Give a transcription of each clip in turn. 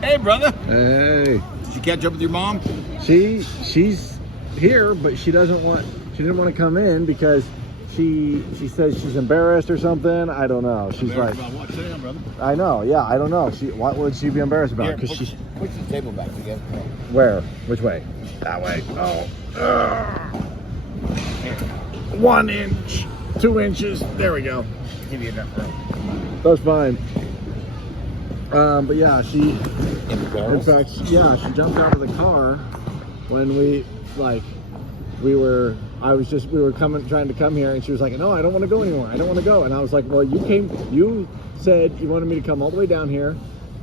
Hey, brother. Hey. Did you catch up with your mom? She's here, but she didn't want to come in because she says she's embarrassed or something. I don't know. She's like, about what? Sit down, brother. I know. Yeah, I don't know. What would she be embarrassed about? Here, push the table back again. Where? Which way? That way. Oh. Here. 1 inch, 2 inches. There we go. Give you enough room. That's fine. But yeah, she. In fact, yeah, she jumped out of the car when we were trying to come here, and she was like, no, I don't want to go anymore. I don't want to go. And I was like, well, you said you wanted me to come all the way down here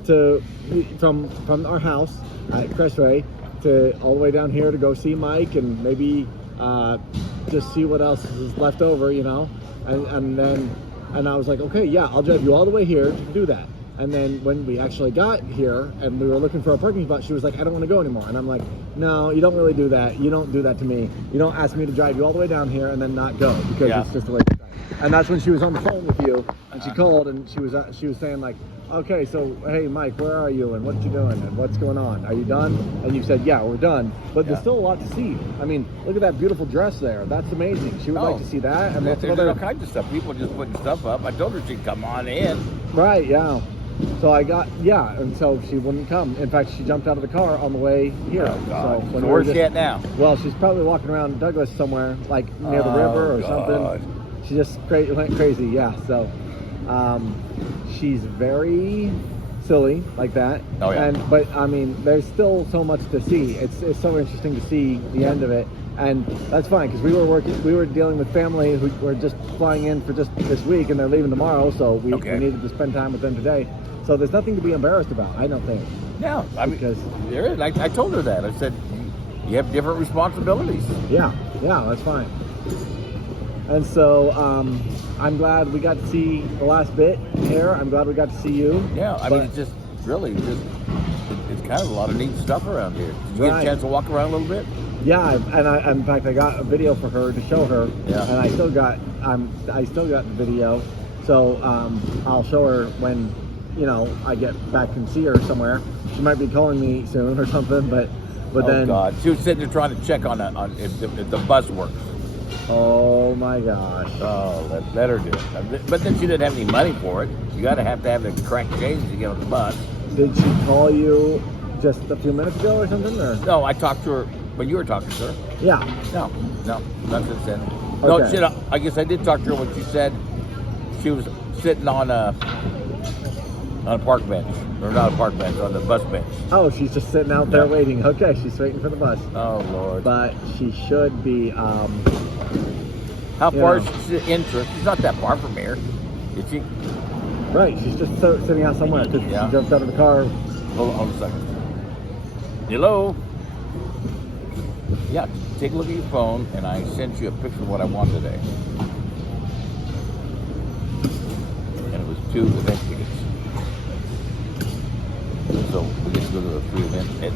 from our house at Crestway to all the way down here to go see Mike and maybe just see what else is left over, and I was like, okay, yeah, I'll drive you all the way here to do that. And then when we actually got here and we were looking for a parking spot, she was like, I don't want to go anymore. And I'm like, no, you don't really do that. You don't do that to me. You don't ask me to drive you all the way down here and then not go because it's just a waste of time. And that's when she was on the phone with you and she called and she was saying like, okay, so hey Mike, where are you and what you doing and what's going on? Are you done? And you said, yeah, we're done. But there's still a lot to see. I mean, look at that beautiful dress there. That's amazing. She would like to see that. And there's all kinds of stuff. People just putting stuff up. I told her she'd come on in. Right, yeah. So and so she wouldn't come. In fact, she jumped out of the car on the way here. Oh, God. So where's she at now? Well, she's probably walking around Douglas somewhere, like near the river or something. She just went crazy, yeah. So she's very silly like that. Oh, yeah. But I mean, there's still so much to see. It's so interesting to see the end of it. And that's fine because we were dealing with family who were just flying in for just this week and they're leaving tomorrow, so we needed to spend time with them today. So there's nothing to be embarrassed about, I don't think. No, because there is. I told her that. I said you have different responsibilities. Yeah, that's fine. And so I'm glad we got to see the last bit here. I'm glad we got to see you. Yeah, I mean, it's kind of a lot of neat stuff around here. Did you get a chance to walk around a little bit? Yeah, in fact, I got a video for her to show her, and I still got the video, so I'll show her when I get back and see her somewhere. She might be calling me soon or something, but then. Oh God, she was sitting there trying to check on if the bus works. Oh my gosh. Oh, let her do it. But then she didn't have any money for it. You got to have the correct change to get on the bus. Did she call you just a few minutes ago or something? Or? No, I talked to her when you were talking to her. Yeah. No, nothing said. Okay. No, I guess I did talk to her when she said she was sitting on a park bench. Or not a park bench, on the bus bench. Oh, she's just sitting out there waiting. Okay, she's waiting for the bus. Oh, Lord. But she should be, how far is she in? She's not that far from here. Is she? Right, she's just sitting out somewhere because she jumped out of the car. Hold on a second. Hello? Yeah, take a look at your phone, and I sent you a picture of what I want today. And it was 2 event tickets. So we get to go to the 3 events and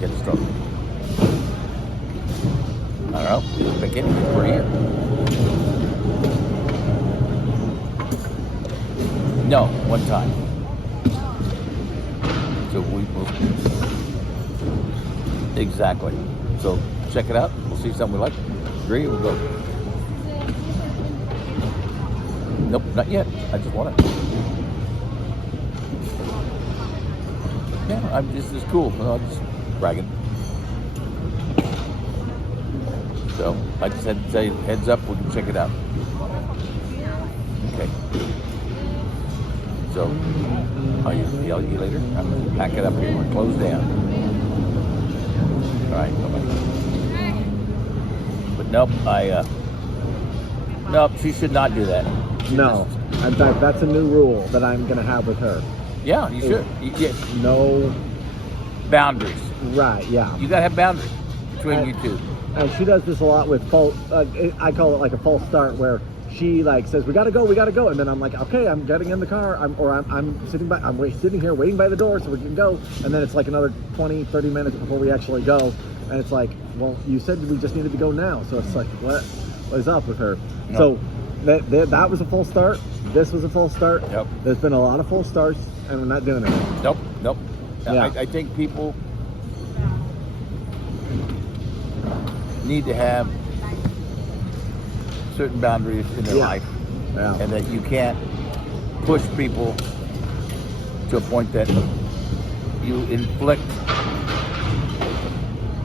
get started. I don't know. We'll pick anything for here. No, one time. So we will. Exactly. So check it out. We'll see something we like. Agree? We'll go. Nope, not yet. I just want it. Yeah, this is cool. I'm just bragging. So I just had to say, heads up, we can check it out. Okay. So, I'll yell at you later. I'm going to pack it up here. We're closed down. All right, bye-bye. But nope, she should not do that. No. In fact, that's a new rule that I'm going to have with her. Yeah, you should. No boundaries. Right, yeah. You got to have boundaries between you two. And she does this a lot with false, I call it like a false start, where she says, we gotta go. And then I'm like, okay, I'm getting in the car. I'm sitting here waiting by the door so we can go. And then it's like another 20, 30 minutes before we actually go. And it's like, well, you said we just needed to go now. So it's like, what is up with her? No. So that was a false start. This was a false start. Yep. There's been a lot of false starts and we're not doing it. Nope. Yeah. I think people need to have certain boundaries in their life, and that you can't push people to a point that you inflict,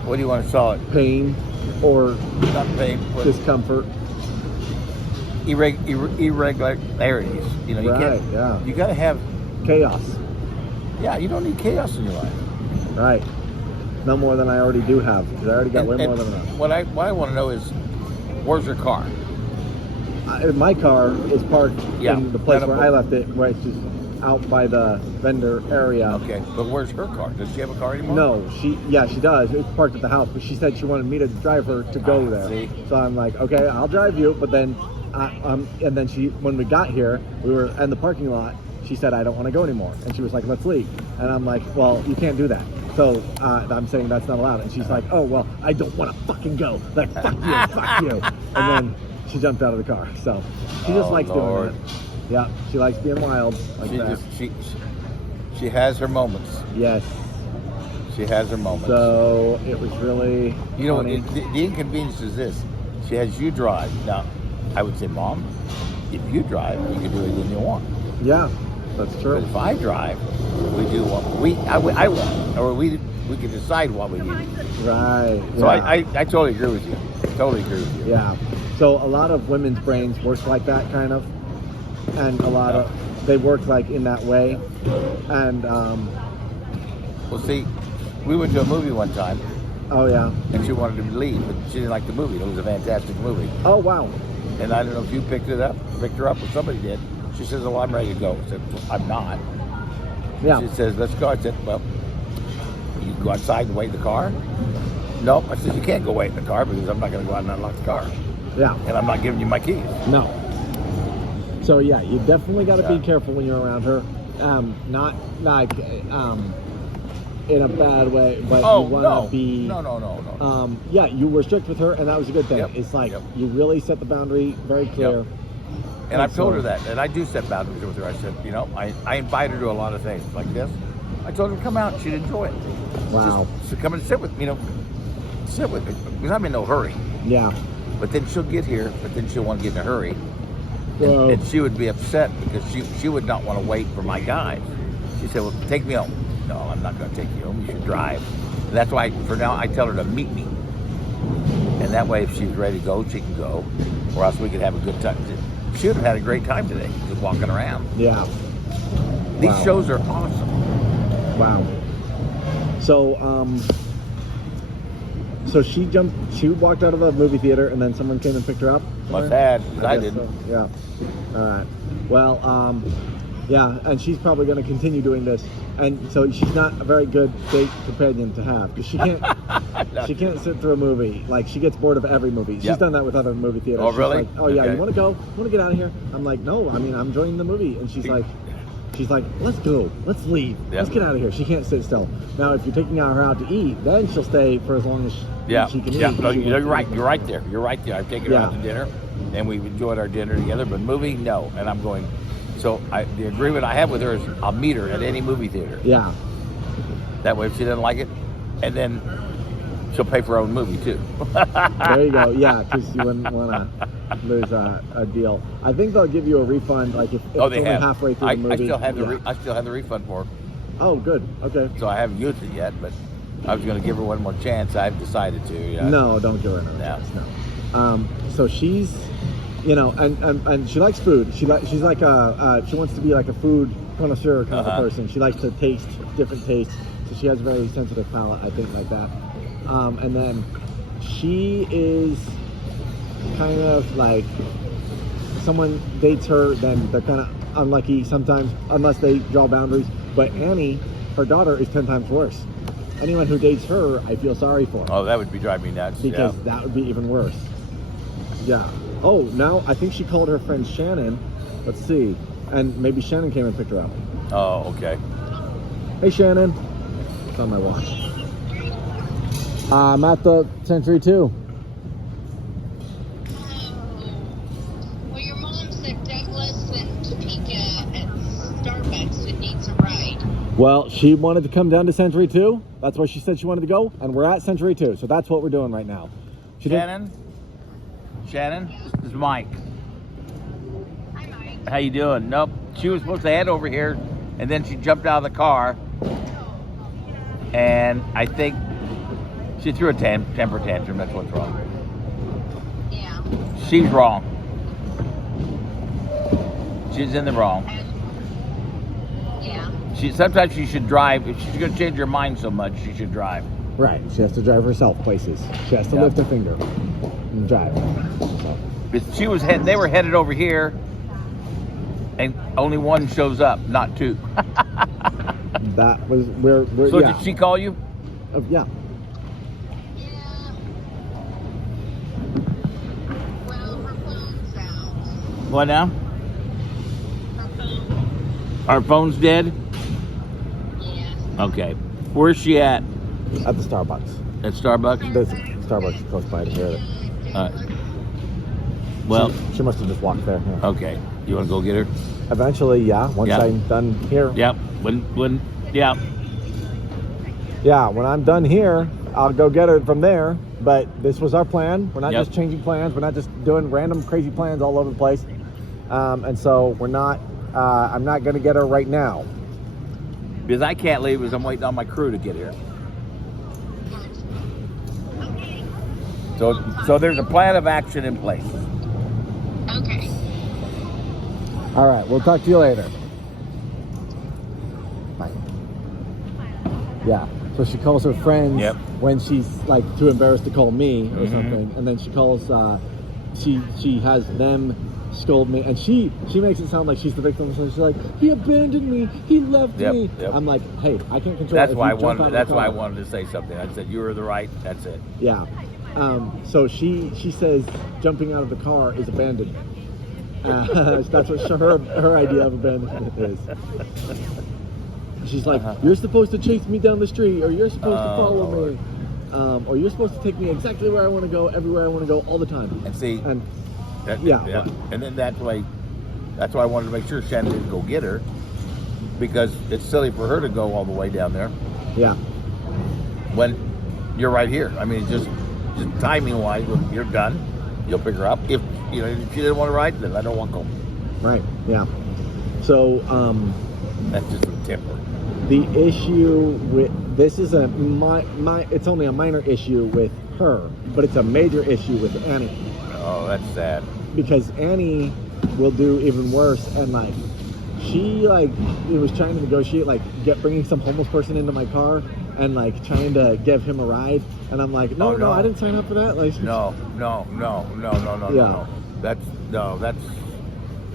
what do you want to call it? Pain or Not pain, but discomfort. irregularities. You know, you Right, can't. yeah. You got to have. Chaos. Yeah, you don't need chaos in your life. Right. No more than I already do have, because I already got way more than enough. What I want to know is, where's your car? My car is parked in the place where I left it, where it's just out by the vendor area. Okay, but where's her car? Does she have a car anymore? No, she does. It's parked at the house, but she said she wanted me to drive her to go there. See? So I'm like, okay, I'll drive you, but then, and then when we got here, we were in the parking lot. She said, I don't want to go anymore, and she was like, let's leave. And I'm like, well, you can't do that. So I'm saying that's not allowed. And she's like, oh well, I don't want to fucking go. Like, fuck you, fuck you. And then she jumped out of the car. So she just likes doing that. Yeah, she likes being wild like that. She has her moments. Yes. She has her moments. So it was really funny. The inconvenience is this. She has you drive. Now, I would say, Mom, if you drive, you can do anything you want. Yeah, that's true. But if I drive, we do what I want, or we can decide what we need. Right. So yeah. I totally agree with you. Totally agree with you. Yeah. So a lot of women's brains work like that, kind of, and a lot of they work like in that way, and well, see, we went to a movie one time. Oh yeah. And she wanted to leave, but she didn't like the movie. It was a fantastic movie. Oh wow. And I don't know if you picked her up, or somebody did. She says, "Oh, I'm ready to go." I said, well, "I'm not." Yeah. She says, "Let's go." I said, "Well, you go outside and wait in the car." No, I said, "You can't go wait in the car because I'm not going to go out and unlock the car." Yeah. And I'm not giving you my keys. No. So yeah, you definitely got to be careful when you're around her. Not like in a bad way, but you want to be. No. Yeah, you were strict with her, and that was a good thing. Yep. It's like you really set the boundary very clear. Yep. And I've told her that, and I do set boundaries with her. I said, I invite her to a lot of things like this. I told her to come out; she'd enjoy it. Wow. Just to come and sit with me, sit with me, because I'm in no hurry. Yeah. But then she'll get here, but then she'll want to get in a hurry, and she would be upset because she would not want to wait for my guy. She said, "Well, take me home." No, I'm not going to take you home. You should drive. And that's why, for now, I tell her to meet me, and that way, if she's ready to go, she can go, or else we could have a good time. She would have had a great time today, just walking around. Yeah. These shows are awesome. Wow. So, so she walked out of the movie theater, and then someone came and picked her up? Must have, because I didn't. So. Yeah. All right. Well, yeah, and she's probably going to continue doing this, and so she's not a very good date companion to have, because she can't sit through a movie. Like, she gets bored of every movie. She's done that with other movie theaters. Oh, she's really? Like, oh yeah, you want to go? You want to get out of here? I'm like, no. I mean, I'm enjoying the movie, and she's like, let's go, let's leave, let's get out of here. She can't sit still. Now, if you're taking her out to eat, then she'll stay for as long as she can eat. Yeah, no, you're right. You're right there. You're right there. I've taken her out to dinner, and we've enjoyed our dinner together. But movie, no. And I'm going. So the agreement I have with her is I'll meet her at any movie theater. Yeah. That way, if she doesn't like it, and then she'll pay for her own movie too. There you go. Yeah, because you wouldn't want to lose a deal. I think they'll give you a refund, like if it's only halfway through the movie. I still have the refund for her. Oh, good. Okay. So I haven't used it yet, but I was going to give her one more chance. I've decided to. Yeah. No, don't give her another chance. No. So she's, and she likes food. She's like she wants to be like a food connoisseur kind of a person. She likes to taste different tastes. So she has a very sensitive palate, I think, like that. And then she is kind of like, someone dates her, then they're kind of unlucky sometimes, unless they draw boundaries. But Annie, her daughter, is 10 times worse. Anyone who dates her, I feel sorry for. Oh, that would be driving me nuts. Because that would be even worse. Yeah. Oh, now I think she called her friend Shannon. Let's see. And maybe Shannon came and picked her up. Oh, okay. Hey, Shannon. It's on my watch. I'm at the Century 2. Well, your mom said Douglas and Topeka at Starbucks that needs a ride. Well, she wanted to come down to Century 2. That's where she said she wanted to go, and we're at Century 2. So that's what we're doing right now. Shannon, this is Mike. Hi, Mike. How you doing? Nope. She was supposed to head over here, and then she jumped out of the car, and I think she threw a temper tantrum. That's what's wrong. Yeah. She's wrong. She's in the wrong. Yeah. Sometimes she should drive. If she's going to change her mind so much, she should drive. Right. She has to drive herself places. She has to lift her finger and drive. So. But they were headed over here, and only one shows up, not two. That was where. So yeah. did she call you? Yeah. Yeah. Well, her phone's out. What now? Her phone. Our phone's dead? Yeah. Okay. Where's she at? At the Starbucks. At Starbucks? There's Starbucks is close by to here. Well, She must have just walked there. Yeah. okay. You want to go get her? Eventually, yeah. Once Yeah. I'm done here. Yep. Yeah. Yeah, when I'm done here, I'll go get her from there. But this was our plan. We're not Yep. just changing plans. We're not just doing random crazy plans all over the place. And so we're not. I'm not going to get her right now. Because I can't leave because I'm waiting on my crew to get here. Okay. So there's a plan of action in place. Okay. All right, we'll talk to you later. Bye. Yeah. So she calls her friends Yep. when she's like too embarrassed to call me or Mhm. something, and then she calls. She has them scold me, and she makes it sound like she's the victim. So she's like, "He abandoned me. He left Yep, me." yep. I'm like, "Hey, I can't control." That's if why you jump out of the That's why I car." wanted to say something. I said you were the right. That's it. Yeah. So she says jumping out of the car is abandoned. That's what her idea of abandonment is. She's like, "You're supposed to chase me down the street, or you're supposed to follow me, or you're supposed to take me exactly where I want to go, everywhere I want to go, all the time." And see, And yeah. And then that's why I wanted to make sure Shannon didn't go get her, because it's silly for her to go all the way down there yeah, when you're right here. I mean, just timing wise, when you're done, you'll pick her up. If she didn't want to ride, then I don't want to go. right, yeah. So That's just a temper. the issue with this is it's only a minor issue with her, but it's a major issue with Annie. Oh, that's sad. Because Annie will do even worse, and like she was trying to negotiate bringing some homeless person into my car and like trying to give him a ride, and I'm like, no, I didn't sign up for that. Like, No. Yeah.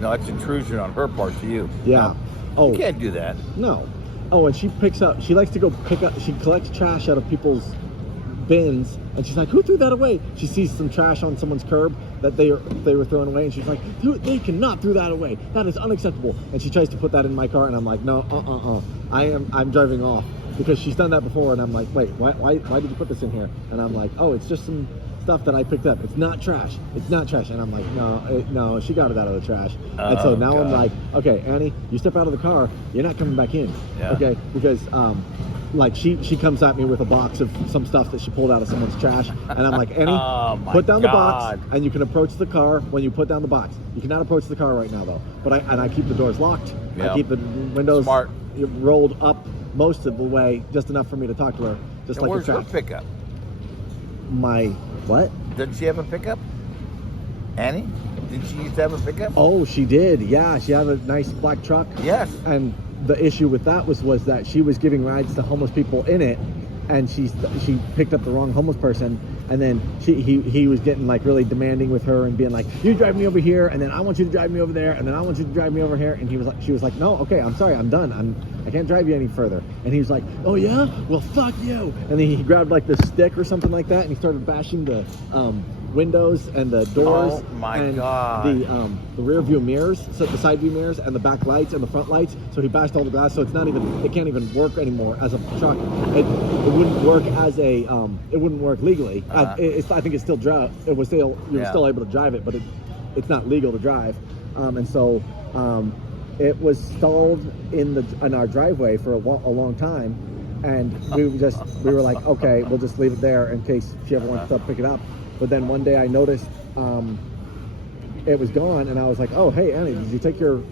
That's intrusion on her part to you. Yeah. No, you can't do that. No. Oh, and she likes to go she collects trash out of people's bins, and she's like, "Who threw that away?" She sees some trash on someone's curb that they were throwing away, and she's like, "They cannot throw that away. That is unacceptable." And she tries to put that in my car, and I'm like, "No, I'm driving off," because she's done that before, and I'm like, "Wait, why did you put this in here?" And I'm like, "Oh, it's just some stuff that I picked up. It's not trash. It's not trash." And I'm like, "No, she got it out of the trash." And so now I'm like, "Okay, Annie, you step out of the car. You're not coming back in." Yeah. Okay, because she comes at me with a box of some stuff that she pulled out of someone's trash, and I'm like, "Annie, put down the box, and you can approach the car when you put down the box. You cannot approach the car right now, though." But I keep the doors locked. Yeah. I keep the windows Smart. rolled up most of the way, just enough for me to talk to her, just And like where's the her trash. pickup? My what? Didn't she have a pickup? Annie? Did she used to have a pickup? Oh, she did. Yeah, she had a nice black truck. Yes. And the issue with that was that she was giving rides to homeless people in it, and she picked up the wrong homeless person, and then he was getting like really demanding with her and being like, "You drive me over here, and then I want you to drive me over there, and then I want you to drive me over here." And she was like, "No, okay, I'm sorry, I'm done. I can't drive you any further." And he was like, "Oh yeah, well fuck you." And then he grabbed like this stick or something like that, and he started bashing the windows and the doors. Oh my and God. the rear view mirrors, so the side view mirrors and the back lights and the front lights. So he bashed all the glass, so it can't even work anymore as a truck. It wouldn't work as a it wouldn't work legally. I think it's still you're still able to drive it, but it's not legal to drive. And so it was stalled in our driveway for a long time, and we were like, okay, we'll just leave it there in case she ever wants to pick it up. But then one day I noticed it was gone, and I was like, oh, hey, Annie, did you take your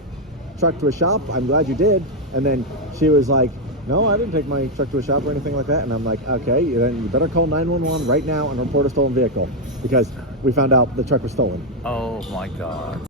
truck to a shop? I'm glad you did. And then she was like, no, I didn't take my truck to a shop or anything like that. And I'm like, okay, then you better call 911 right now and report a stolen vehicle, because we found out the truck was stolen. Oh my God.